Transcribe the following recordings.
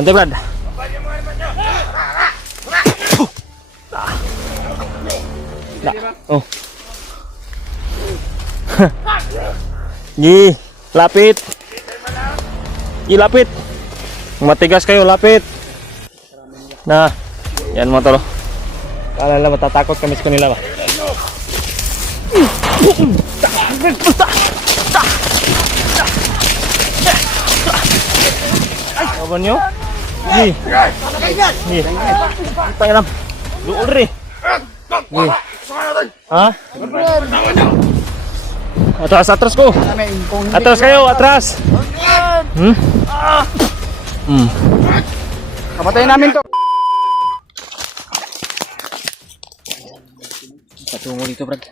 Santai, Brad. Oh. Gi, lapit. Gi, lapit. Matigas kayo, lapit. Nah, yan motor. Kala nila matatakot kami sa kanila ba? Kawan nyo? Gi. Gi. Pangiram. Duol rin. Gi. Ha? Atras, atras ko. Atras kayo, atras. Kapatayin namin to. Patungo dito, Brad.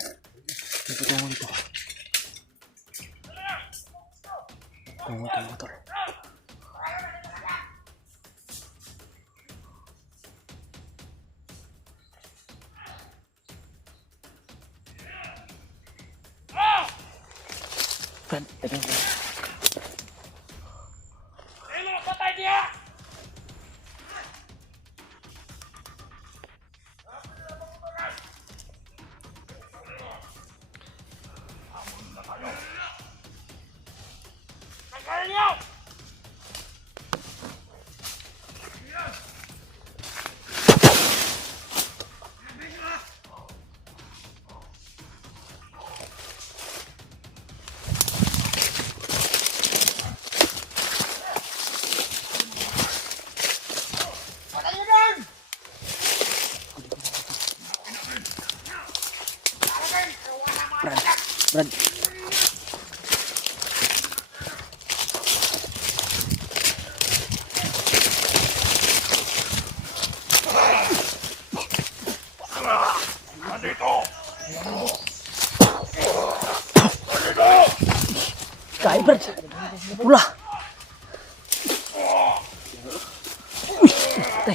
Patungo dito. Patungo dito, motor. Brad, tegang, Brad. Patay dia! Brad. Kaya, Brad. Pula. Uy, patay.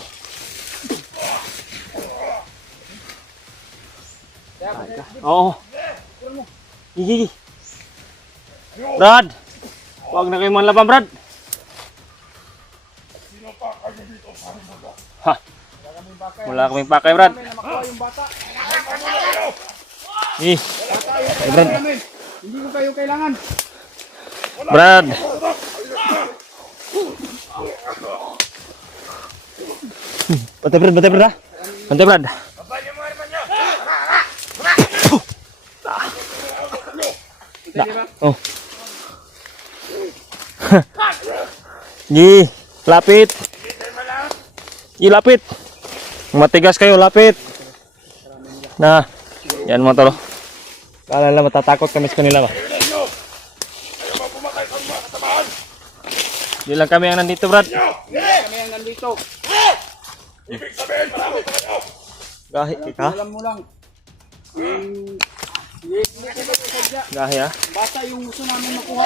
Oo. Gigi. Brad. Huwag na kayo manlaban, Brad. Ha. Wala kaming pakay, Brad. Ih. Ay, Brad. Hindi ko kayo kailangan. Brad. Bantay, Brad. Bantay, Brad. Bantay, Brad. Oh. Gi, lapit. Gi, lapit. Matigas kayo, lapit. Nah, yan motor. Kala nila matatakot kami sa kanila ba? Di lang kami ang nandito, Brad. Kami ang nandito. Ibig sabihin, marami pa kayo! Gahi, ha? Alam mo lang. Hindi ko sadya. Gahi, ha? Basta yung gusto namin makuha.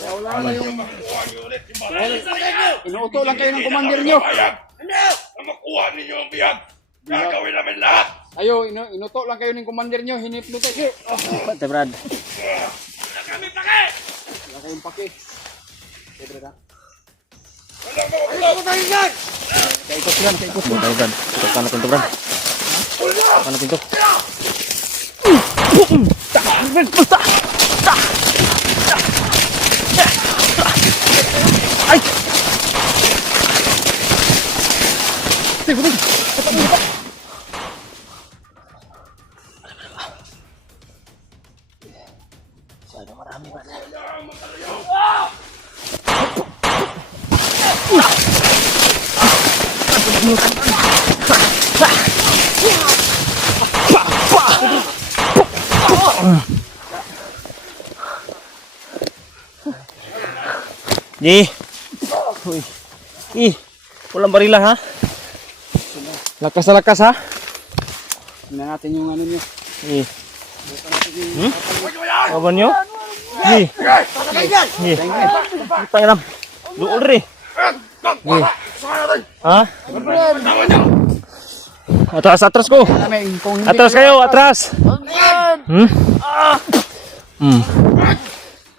Kaya wala na yung... Inuuto lang kayo ng commander nyo. Na makuha ninyo ang biyag! Gagawin namin lahat! Ayo, inuto lang kayo ng commander nyo. Hinipnotize. Bantay, Brad. Wala kami pake! Wala kayong pake. Siyempre ka. Walang mawala! Kaikot yan, kaikot. Bantay, Brad. Tutukan natin to, Brad. Tutukan natin to. Ay! Masyado marami, Brad. Ji. Uy. Ih, walang barila ha. Lakas na lakas ha. Tingnan natin yung ano nyo. Ih. Kawan nyo? Ih. Ih. Pangiram. Duol rin. Ih. Ha? Atras, atras ko. Atras kayo, atras.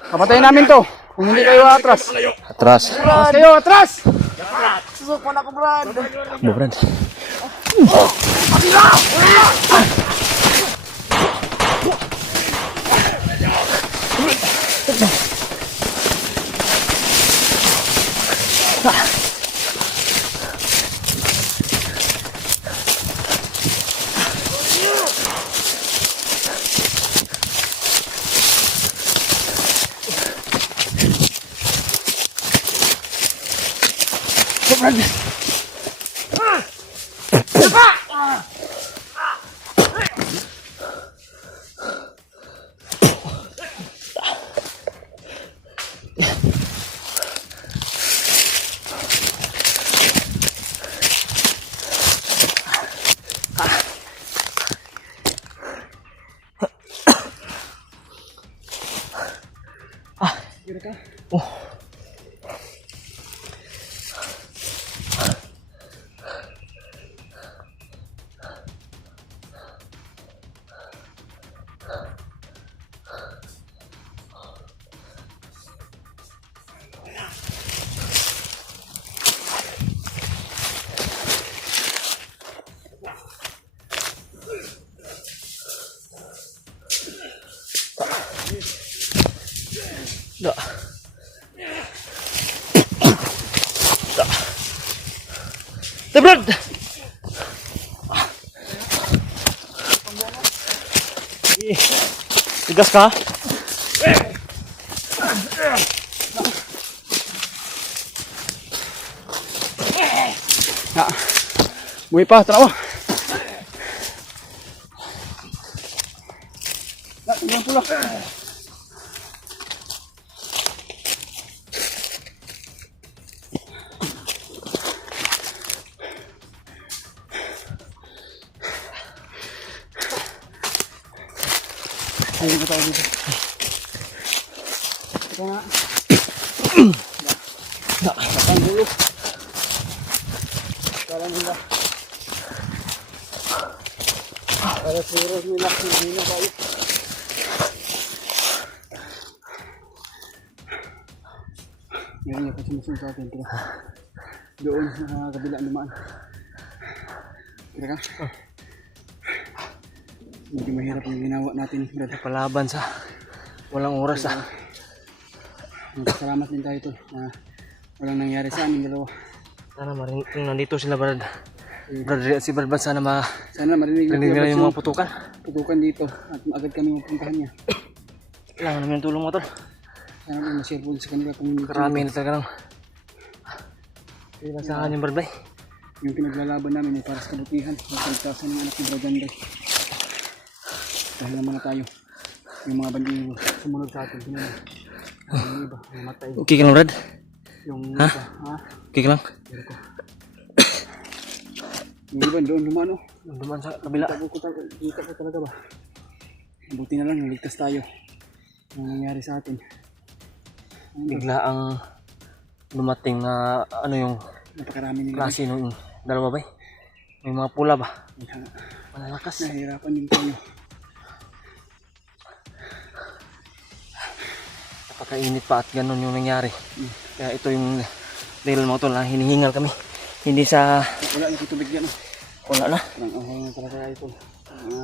Kapatayin namin to. Kung hindi kayo atras. Malayo. Atras. Atras kayo, atras! Susuko na ko, Brad. Bo, Brad. Da. Da, Brad. Tigas ka? Ya. Buhay pa, tara mo. Tingnan pula. Ayun ko tayo dito. Ito nga. Ang gulo. Kala nila. Kala siguro nila hindi na tayo. Ngayon yung kasimusun sa atin. Tira. Doon sa kabila naman. Tira ka? Hindi mahirap yung ginawa natin. Palaban sa walang oras ah. Salamat din tayo ito na walang nangyari sa aming dalawa. Sana marinig nandito sila, Brad. Brad, si Brad, sana Sana marinig nila yung mga putukan. putukan dito at agad kami mapuntahan niya. Kailangan namin ng tulong mo, tol. Sana may ma-share po sa kanila kung Karami na talaga lang. Kailangan sa akin yung Brad, bay. yung pinaglalaban namin ay para sa kabutihan sa kaltasan ng anak ni Brad Andre. Dahil naman na tayo yung mga bandido sumunod sa atin. Yung iba, namatay. Okay ka lang, Brad? Yung Ha? iba, ha? Okay ka lang? Yung iba doon lumano. Duman sa kabila. Kita ko talaga ba? Buti na lang, naligtas tayo. Ang nangyari sa atin. Bigla ang dumating na ano yung Napakarami nila. klase nung dalawa, bay. May mga pula ba? Malalakas. Nahihirapan din tayo. Napakainit pa at ganun yung nangyari. Kaya ito yung dahil mga tol na hinihingal kami. Hindi sa Wala na tubig yan. wala na. Parang ahol na talaga ito. Ano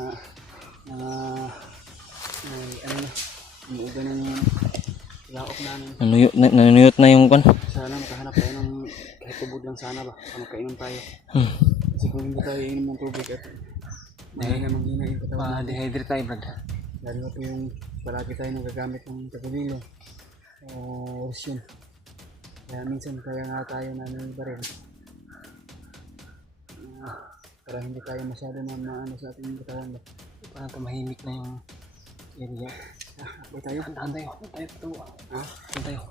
na. Umuuga ng laok namin. Nanuyot na yung kan. Sana makahanap tayo ng kahit tubod lang sana ba. Para makainom tayo. Kasi kung hindi tayo inom ng tubig at dahil na manghina yung katawan. Ma-dehydrate tayo, Brad. Lalo na po yung palagi tayo nagagamit ng tagulilo. O orsyon. Kaya minsan kaya nga tayo namin iba rin. Para hindi tayo masyado na maano sa ating katawan ba. Parang tumahimik na yung area. Ba tayo? Tahan tayo. Tahan tayo. Ha? Tahan tayo.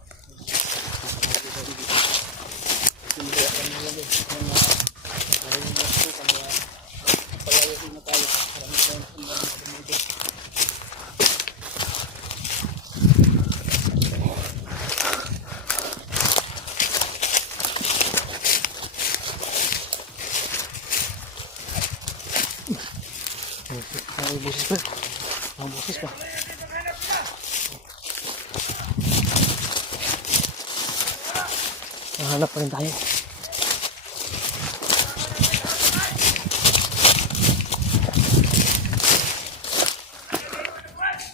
May busis pa. May busis pa. Nahanap pa rin tayo.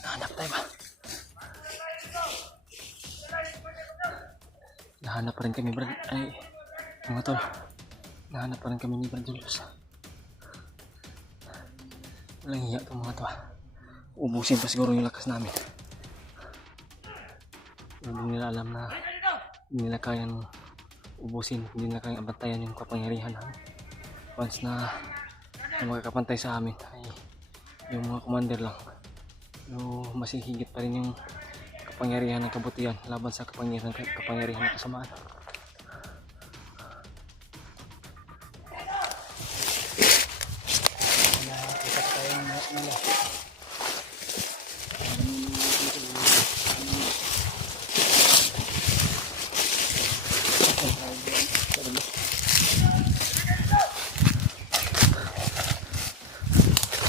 Nahanap tayo ba? Nahanap pa rin kami, Brad. Ay, mga tol. Nahanap pa rin kami ni Brad Julius. Walang hiya itong mga to. Ubusin pa siguro yung lakas namin. Hindi nila alam na hindi nila kayang ubusin, hindi nila kayang abantayan yung kapangyarihan namin. Once na magkakapantay sa amin ay yung mga commander lang. No, mas higit pa rin yung kapangyarihan ng kabutihan laban sa kapangyarihan ng kasamaan. Nakakita tayo ng nila.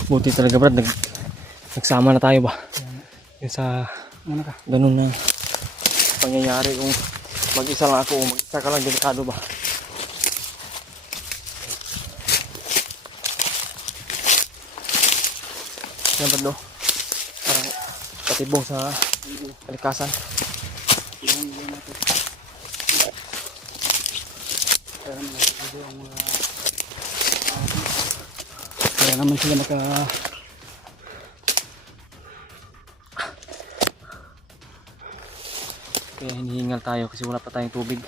Buti talaga, Brad, nagsama na tayo ba? Yung sa Ano ka? ganun na pangyayari, kung mag-isa lang ako o mag-isa ka lang, delikado ba? Yan, Brad, no? Parang patibong sa kalikasan. Ilan natin. Kaya naman nasa ang mga kaya naman sila Kaya hinihingal tayo kasi wala pa tayong tubig.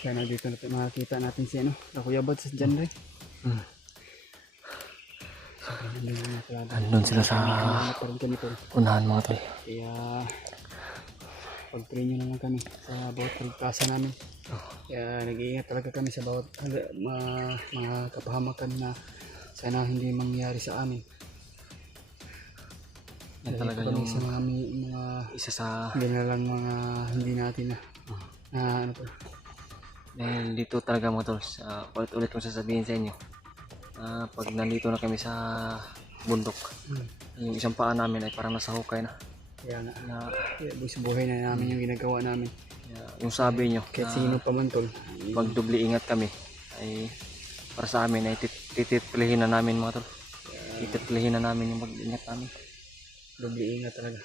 kaya na dito natin makakita natin si ano, Kuya Bad sa dyan rin. Andun sila sa Parang ganito. unahan, mga tol. Kaya pag-pray nyo naman kami sa bawat kaligtasan namin. Kaya nag-iingat talaga kami sa bawat mga kapahamakan na sana hindi mangyari sa amin. Yan talaga yung sa mga isa sa ginalang mga hindi natin na ano po. dahil dito talaga, mga tol, ulit-ulit kong sasabihin sa inyo, pag nandito na kami sa bundok, yung isang paa namin ay parang nasa hukay na. Kaya nga, Na buhay na namin yung ginagawa namin. yung sabi nyo, Kahit sino pa man tol. pag dubli ingat kami, ay para sa amin ay tititplihin na namin, mga tol. Tititplihin na namin yung mag-ingat namin. Doble ingat talaga.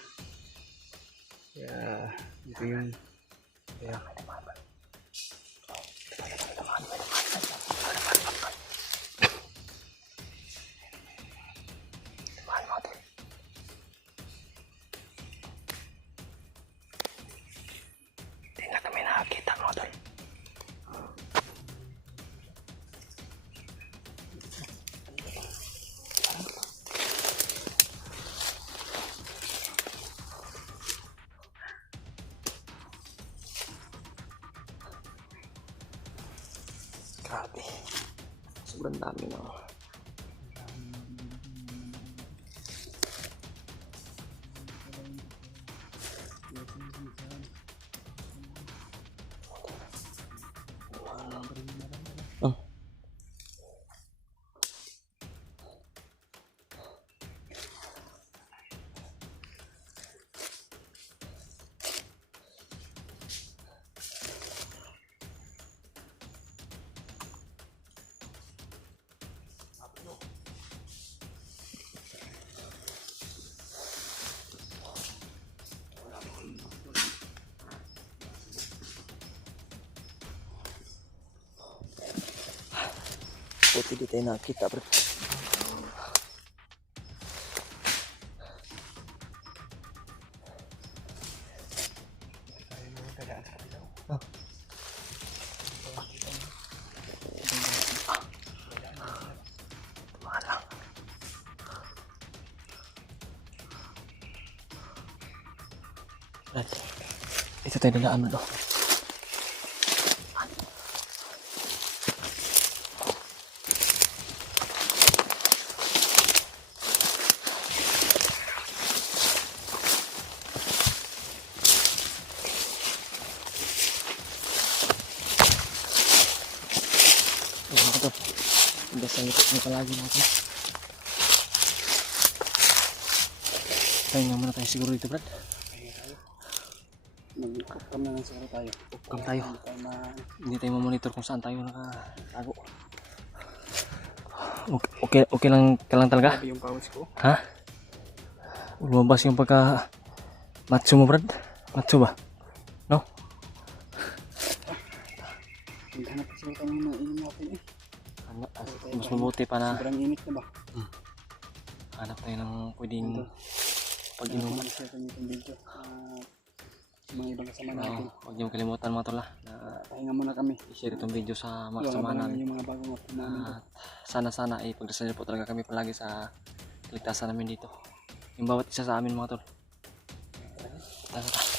Kaya ito yung kaya Hindi na kami nakakita, mga tol. Grabe. Sobrang dami na. Oh. Buti di tayo nakita, bro. Oh. Malang. Ito tayo dadaan mo, do. Dasang ito palagi natin. Tayo nga muna tayo siguro dito, Brad. Come na lang siguro tayo. Come tayo. Hindi tayo Hindi tayo mamonitor kung saan tayo nakatago. Okay lang ka lang talaga? Sabi yung pawis ko. Ha? Lumabas yung pagka macho mo, Brad? Macho ba? No? Maghanap siguro tayo ng mga inom natin eh. Mas mabuti pa na Sobrang init na ba? hanap tayo ng pwedeng pag-inuman. Share kami itong video. Mga ibang kasama natin. Huwag niyong kalimutan mga tol na Pahinga muna kami. i-share itong video sa mga Yung kasama abangan namin. yung mga bagong upload namin. At sana ay pagdasal niyo po talaga kami palagi sa kaligtasan namin dito. Yung bawat isa sa amin mga tol. Tara.